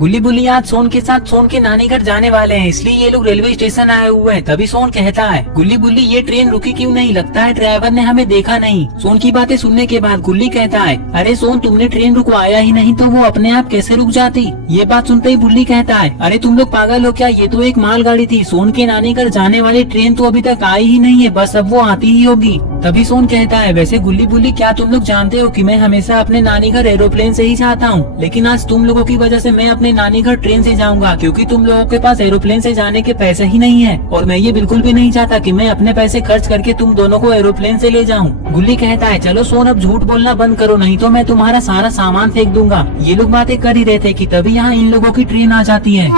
गुल्ली बुल्ली आज सोन के साथ सोन के नानी घर जाने वाले हैं, इसलिए ये लोग रेलवे स्टेशन आए हुए हैं। तभी सोन कहता है, गुल्ली बुल्ली ये ट्रेन रुकी क्यों नहीं, लगता है ड्राइवर ने हमें देखा नहीं। सोन की बातें सुनने के बाद गुल्ली कहता है, अरे सोन तुमने ट्रेन रुकवाया ही नहीं तो वो अपने आप कैसे रुक जाती। ये बात सुनते ही बुल्ली कहता है, अरे तुम लोग पागल हो क्या, ये तो एक मालगाड़ी थी। सोन के नानी घर जाने वाली ट्रेन तो अभी तक आई ही नहीं है, बस अब वो आती ही होगी। तभी सोन कहता है, वैसे गुल्ली बुल्ली क्या तुम लोग जानते हो कि मैं हमेशा अपने नानी घर एरोप्लेन से ही जाता हूँ, लेकिन आज तुम लोगों की वजह से मैं अपने नानी घर ट्रेन से जाऊंगा, क्योंकि तुम लोगों के पास एरोप्लेन से जाने के पैसे ही नहीं है। और मैं ये बिल्कुल भी नहीं चाहता कि मैं अपने पैसे खर्च करके तुम दोनों को एरोप्लेन से ले जाऊं। गुल्ली कहता है, चलो सोन अब झूठ बोलना बंद करो, नहीं तो मैं तुम्हारा सारा सामान फेंक दूंगा। ये लोग बातें कर ही रहे थे कि तभी यहाँ इन लोगों की ट्रेन आ जाती है।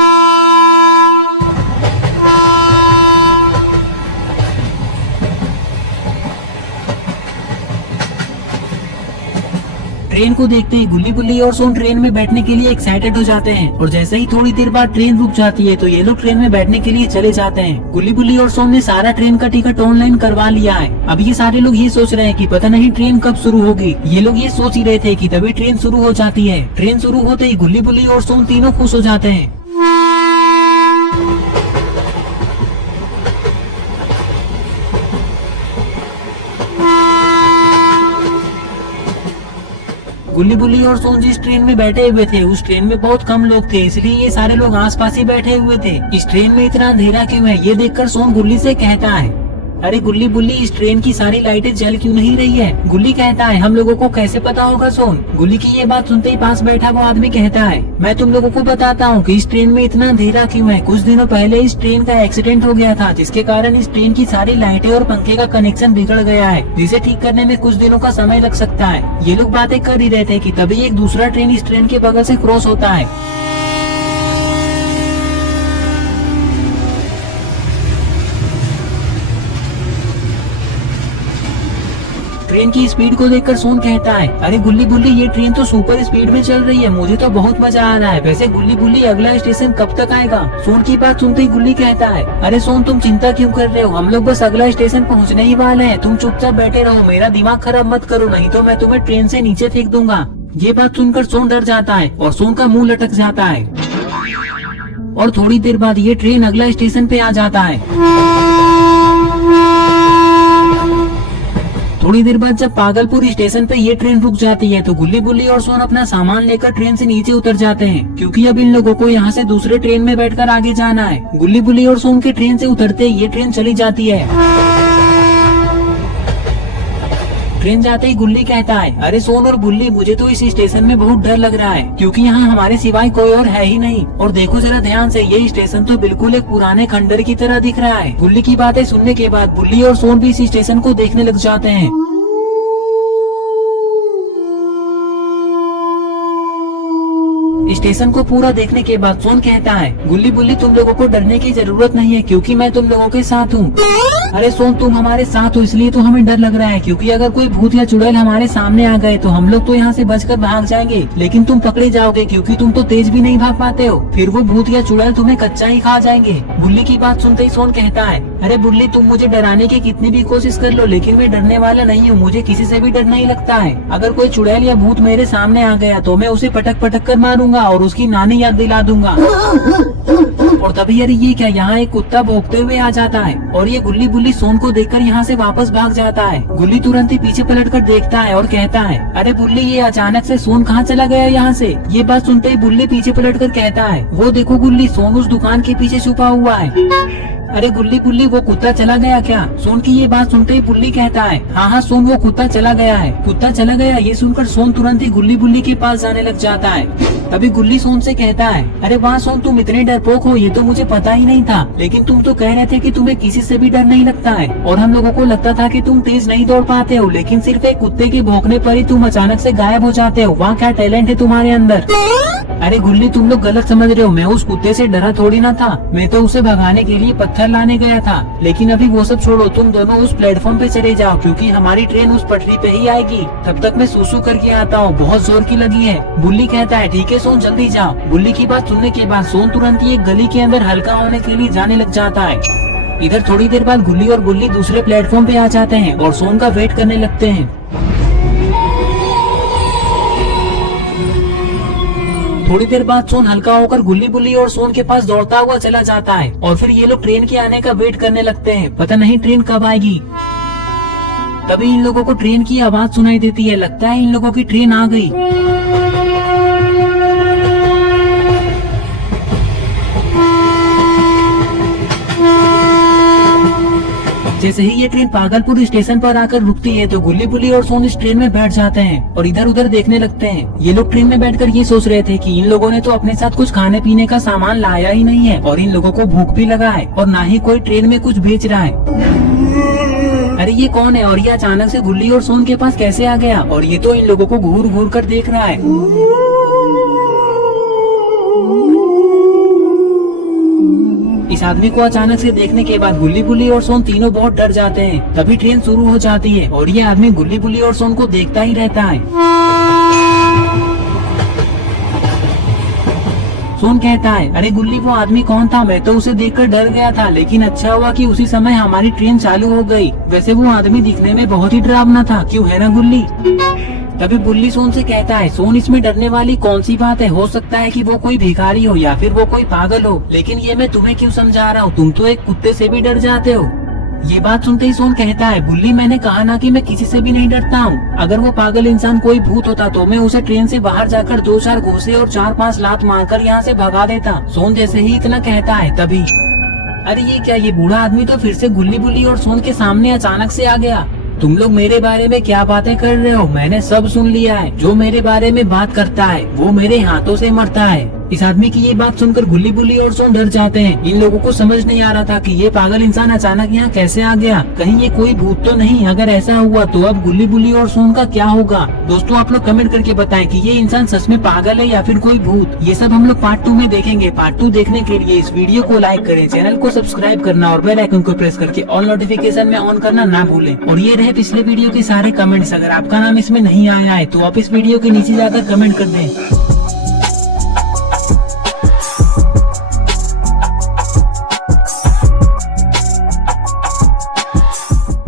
ट्रेन को देखते ही गुल्ली बुल्ली और सोन ट्रेन में बैठने के लिए एक्साइटेड हो जाते हैं, और जैसे ही थोड़ी देर बाद ट्रेन रुक जाती है तो ये लोग ट्रेन में बैठने के लिए चले जाते हैं। गुल्ली बुल्ली और सोन ने सारा ट्रेन का टिकट ऑनलाइन करवा लिया है। अब ये सारे लोग ये सोच रहे हैं कि पता नहीं ट्रेन कब शुरू होगी। ये लोग ये सोच ही रहे थे कि तभी ट्रेन शुरू हो जाती है। ट्रेन शुरू होते ही गुल्ली बुल्ली और सोन तीनों खुश हो जाते हैं। गुल्ली बुल्ली और सोन जिस ट्रेन में बैठे हुए थे उस ट्रेन में बहुत कम लोग थे, इसलिए ये सारे लोग आसपास ही बैठे हुए थे। इस ट्रेन में इतना अंधेरा क्यों है, ये देखकर सोन गुल्ली से कहता है, अरे गुल्ली बुल्ली इस ट्रेन की सारी लाइटें जल क्यों नहीं रही है। गुल्ली कहता है, हम लोगों को कैसे पता होगा सोन। गुल्ली की ये बात सुनते ही पास बैठा वो आदमी कहता है, मैं तुम लोगों को बताता हूँ कि इस ट्रेन में इतना अंधेरा क्यों है। कुछ दिनों पहले इस ट्रेन का एक्सीडेंट हो गया था, जिसके कारण इस ट्रेन की सारी लाइटें और पंखे का कनेक्शन बिगड़ गया है, जिसे ठीक करने में कुछ दिनों का समय लग सकता है। ये लोग बातें कर ही रहे थे कि तभी एक दूसरा ट्रेन इस ट्रेन के बगल से क्रॉस होता है। ट्रेन की स्पीड को देखकर सोन कहता है, अरे गुल्ली बुल्ली ये ट्रेन तो सुपर स्पीड में चल रही है, मुझे तो बहुत मजा आ रहा है। वैसे गुल्ली बुल्ली अगला स्टेशन कब तक आएगा। सोन की बात सुनते ही गुल्ली कहता है, अरे सोन तुम चिंता क्यों कर रहे हो, हम लोग बस अगला स्टेशन पहुंचने ही वाले हैं। तुम चुपचाप बैठे रहो, मेरा दिमाग खराब मत करो, नहीं तो मैं तुम्हें ट्रेन से नीचे फेंक दूंगा। ये बात सुनकर सोन डर जाता है और सोन का मुंह लटक जाता है। और थोड़ी देर बाद ये ट्रेन अगला स्टेशन पे आ जाता है। थोड़ी देर बाद जब पागलपुर स्टेशन पे ये ट्रेन रुक जाती है तो गुल्ली बुल्ली और सोन अपना सामान लेकर ट्रेन से नीचे उतर जाते हैं, क्योंकि अब इन लोगों को यहाँ से दूसरे ट्रेन में बैठकर आगे जाना है। गुल्ली बुल्ली और सोन के ट्रेन से उतरते ये ट्रेन चली जाती है। ट्रेन जाते ही गुल्ली कहता है, अरे सोन और बुल्ली मुझे तो इस स्टेशन में बहुत डर लग रहा है, क्योंकि यहाँ हमारे सिवाय कोई और है ही नहीं। और देखो जरा ध्यान से, ये स्टेशन तो बिल्कुल एक पुराने खंडर की तरह दिख रहा है। गुल्ली की बातें सुनने के बाद बुल्ली और सोन भी इस स्टेशन को देखने लग जाते हैं। स्टेशन को पूरा देखने के बाद सोन कहता है, गुल्ली बुल्ली तुम लोगों को डरने की जरूरत नहीं है, क्योंकि मैं तुम लोगों के साथ हूँ। अरे सोन तुम हमारे साथ हो इसलिए तो हमें डर लग रहा है, क्योंकि अगर कोई भूत या चुड़ैल हमारे सामने आ गए तो हम लोग तो यहाँ से बचकर भाग जाएंगे, लेकिन तुम पकड़े जाओगे क्योंकि तुम तो तेज भी नहीं भाग पाते हो। फिर वो भूत या चुड़ैल तुम्हें कच्चा ही खा जाएंगे। बुल्ली की बात सुनते ही सोन कहता है, अरे बुल्ली तुम मुझे डराने की कितनी भी कोशिश कर लो, लेकिन मैं डरने वाला नहीं हूँ, मुझे किसी से भी डर नहीं लगता है। अगर कोई चुड़ैल या भूत मेरे सामने आ गया तो मैं उसे पटक पटक कर मारूंगा और उसकी नानी याद दिला दूंगा। और तभी अरे ये क्या, यहाँ एक कुत्ता भौंकते हुए आ जाता है और ये गुल्ली बुल्ली सोन को देखकर यहाँ से वापस भाग जाता है। गुल्ली तुरंत ही पीछे पलटकर देखता है और कहता है, अरे बुल्ली ये अचानक से सोन कहाँ चला गया यहाँ से। ये बात सुनते ही बुल्ली पीछे पलटकर कहता है, वो देखो गुल्ली सोन उस दुकान के पीछे छुपा हुआ है। अरे गुल्ली बुल्ली वो कुत्ता चला गया क्या। सोन की ये बात सुनते ही बुल्ली कहता है, हाँ हाँ सोन वो कुत्ता चला गया है। कुत्ता चला गया, ये सुनकर सोन तुरंत ही गुल्ली बुल्ली के पास जाने लग जाता है। तभी गुल्ली सोन से कहता है, अरे वाह सोन तुम इतने डरपोक हो, ये तो मुझे पता ही नहीं था, लेकिन तुम तो कह रहे थे कि तुम्हें किसी से भी डर नहीं लगता है, और हम लोगों को लगता था कि तुम तेज नहीं दौड़ पाते हो, लेकिन सिर्फ एक कुत्ते के भौंकने पर ही तुम अचानक से गायब हो जाते हो। वाह क्या टैलेंट है तुम्हारे अंदर। अरे गुल्ली तुम लोग गलत समझ रहे हो, मैं उस कुत्ते से डरा थोड़ी ना था, मैं तो उसे भगाने के लिए पत्थर लाने गया था। लेकिन अभी वो सब छोड़ो, तुम दोनों उस प्लेटफॉर्म पे चले जाओ, क्योंकि हमारी ट्रेन उस पटरी पे ही आएगी। तब तक मैं सूसू करके आता हूँ, बहुत जोर की लगी है। बुल्ली कहता है, ठीक है सोन जल्दी जाओ। बुल्ली की बात सुनने के बाद सोन तुरंत ही एक गली के अंदर हल्का होने के लिए जाने लग जाता है। इधर थोड़ी देर बाद गुल्ली और बुल्ली दूसरे प्लेटफॉर्म पे आ जाते हैं और सोन का वेट करने लगते हैं। थोड़ी देर बाद सोन हल्का होकर गुल्ली बुल्ली और सोन के पास दौड़ता हुआ चला जाता है और फिर ये लोग ट्रेन के आने का वेट करने लगते हैं। पता नहीं ट्रेन कब आएगी। तभी इन लोगों को ट्रेन की आवाज सुनाई देती है। लगता है इन लोगों की ट्रेन आ गई। जैसे ही ये ट्रेन पागलपुर स्टेशन पर आकर रुकती है तो गुल्ली बुल्ली और सोन इस ट्रेन में बैठ जाते हैं और इधर उधर देखने लगते हैं। ये लोग ट्रेन में बैठकर ये सोच रहे थे कि इन लोगों ने तो अपने साथ कुछ खाने पीने का सामान लाया ही नहीं है और इन लोगों को भूख भी लगा है और ना ही कोई ट्रेन में कुछ बेच रहा है। अरे ये कौन है और ये अचानक से गुल्ली और सोन के पास कैसे आ गया? और ये तो इन लोगों को घूर घूर कर देख रहा है। इस आदमी को अचानक से देखने के बाद गुल्ली बुल्ली और सोन तीनों बहुत डर जाते हैं। तभी ट्रेन शुरू हो जाती है और ये आदमी गुल्ली बुल्ली और सोन को देखता ही रहता है। सोन कहता है, अरे गुल्ली वो आदमी कौन था? मैं तो उसे देखकर डर गया था, लेकिन अच्छा हुआ कि उसी समय हमारी ट्रेन चालू हो गई। वैसे वो आदमी दिखने में बहुत ही डरावना था, क्यों है ना गुल्ली? तभी बुल्ली सोन से कहता है, सोन इसमें डरने वाली कौन सी बात है? हो सकता है कि वो कोई भिखारी हो या फिर वो कोई पागल हो, लेकिन ये मैं तुम्हें क्यों समझा रहा हूँ? तुम तो एक कुत्ते से भी डर जाते हो। ये बात सुनते ही सोन कहता है, बुल्ली मैंने कहा ना कि मैं किसी से भी नहीं डरता हूँ। अगर वो पागल इंसान कोई भूत होता तो मैं उसे ट्रेन से बाहर जाकर 2-4 घूंसे और 4-5 लात मारकर यहाँ से भगा देता। सोन जैसे ही इतना कहता है तभी अरे ये क्या, ये बूढ़ा आदमी तो फिर से गुल्ली बुल्ली और सोन के सामने अचानक से आ गया। तुम लोग मेरे बारे में क्या बातें कर रहे हो? मैंने सब सुन लिया है। जो मेरे बारे में बात करता है वो मेरे हाथों से मरता है। इस आदमी की ये बात सुनकर गुल्ली बुल्ली और सोन डर जाते हैं। इन लोगों को समझ नहीं आ रहा था कि ये पागल इंसान अचानक यहाँ कैसे आ गया। कहीं ये कोई भूत तो नहीं? अगर ऐसा हुआ तो अब गुल्ली बुल्ली और सोन का क्या होगा? दोस्तों आप लोग कमेंट करके बताएं कि ये इंसान सच में पागल है या फिर कोई भूत। ये सब हम लोग पार्ट 2 में देखेंगे। पार्ट 2 देखने के लिए इस वीडियो को लाइक करें, चैनल को सब्सक्राइब करना और बेल आइकन को प्रेस करके ऑल नोटिफिकेशन में ऑन करना ना भूलें। और ये रहे पिछले वीडियो के सारे कमेंट्स। अगर आपका नाम इसमें नहीं आया है तो आप इस वीडियो के नीचे जाकर कमेंट कर दें।